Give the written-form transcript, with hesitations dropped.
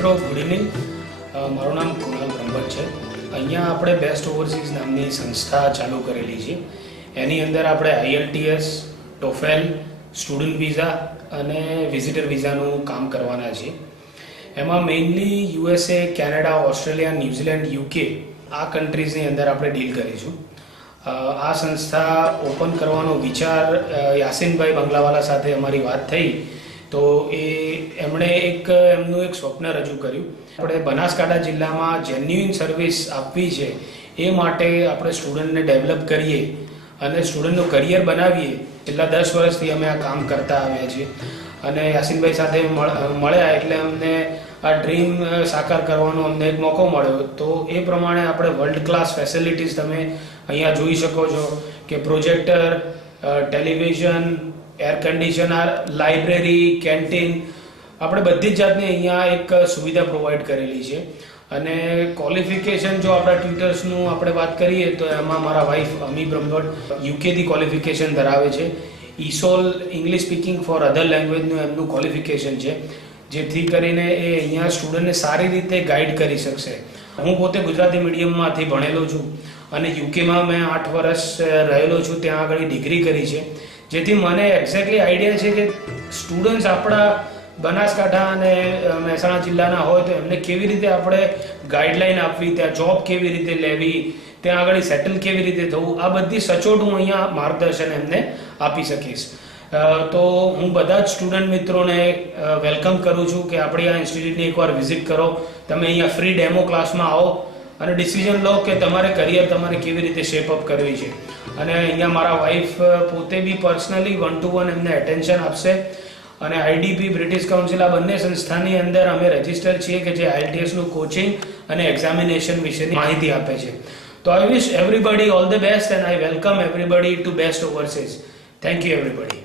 મિત્રો good evening. મારું નામ કુણાલ બ્રહ્મભટ્ટ છે. અહીંયા આપણે બેસ્ટ ઓવરસીઝ નામની સંસ્થા ચાલુ કરેલી છે. એની અંદર આપણે IELTS, TOEFL, સ્ટુડન્ટ વિઝા અને વિઝિટર વિઝાનું કામ કરવાના છે. એમાં mainly USA, Canada, Australia, New Zealand, UK આ કન્ટ્રીઝની અંદર આપણે ડીલ કરીશું. આ સંસ્થા ઓપન કરવાનો વિચાર યાસીનભાઈ બંગલાવાલા સાથે અમારી વાત થઈ તો એમણે એમનું એક સ્વપ્ન રજૂ કર્યું. આપણે બનાસકાંઠા જિલ્લામાં જેન્યુઇન સર્વિસ આપવી છે એ માટે આપણે સ્ટુડન્ટને ડેવલપ કરીએ અને સ્ટુડન્ટનું કરિયર બનાવીએ. છેલ્લા 10 વર્ષથી અમે આ કામ કરતા આવ્યા છીએ અને યાસીનભાઈ સાથે મળ્યા એટલે અમને આ ડ્રીમ સાકાર કરવાનો અમને એક મોકો મળ્યો. તો એ પ્રમાણે આપણે વર્લ્ડ ક્લાસ ફેસિલિટીઝ તમે અહીંયા જોઈ શકો છો કે projector, television, air conditioner, library, canteen, આપણે બધી જ જાતની અહીંયા એક સુવિધા પ્રોવાઈડ કરેલી છે. અને ક્વોલિફિકેશન જો આપણા ટ્યુટર્સનું આપણે વાત કરીએ તો એમાં મારા વાઈફ અમી બ્રહ્મભટ્ટ UKથી ક્વોલિફિકેશન ધરાવે છે. ESOL ઇંગ્લિશ સ્પીકિંગ ફોર અધર લેંગ્વેજનું એમનું ક્વોલિફિકેશન છે, જેથી કરીને એ અહીંયા સ્ટુડન્ટને સારી રીતે ગાઈડ કરી શકશે. હું પોતે ગુજરાતી મીડિયમમાંથી ભણેલો છું અને UKમાં મેં 8 વર્ષ રહેલો છું, ત્યાં આગળ ડિગ્રી કરી છે. જેથી મને એક્ઝેક્ટલી આઈડિયા છે કે સ્ટુડન્ટ્સ આપણા બનાસકાંઠા અને મહેસાણા જિલ્લાના હોય તો એમને કેવી રીતે આપણે ગાઈડલાઈન આપવી, ત્યાં જોબ કેવી રીતે લેવી, ત્યાં આગળ સેટલ કેવી રીતે થવું, આ બધી સચોટ હું અહીંયા માર્ગદર્શન એમને આપી શકીશ. તો હું બધા જ સ્ટુડન્ટ મિત્રોને વેલકમ કરું છું કે આપણી આ ઇન્સ્ટિટ્યૂટની એકવાર વિઝિટ કરો. તમે અહીંયા ફ્રી ડેમો ક્લાસમાં આવો અને ડિસિઝન લો કે તમારે કરિયર તમારે કેવી રીતે શેપઅપ કરવી છે. અને અહીંયા મારા વાઈફ પોતે બી પર્સનલી 1-to-1 એમને એટેન્શન આપશે. અને IDP બ્રિટિશ કાઉન્સિલ આ બંને સંસ્થાની અંદર અમે રજિસ્ટર છીએ કે જે IELTSનું કોચિંગ અને એક્ઝામિનેશન વિશેની માહિતી આપે છે. તો I wish everybody all the best and I welcome everybody to Best Overseas. Thank you everybody.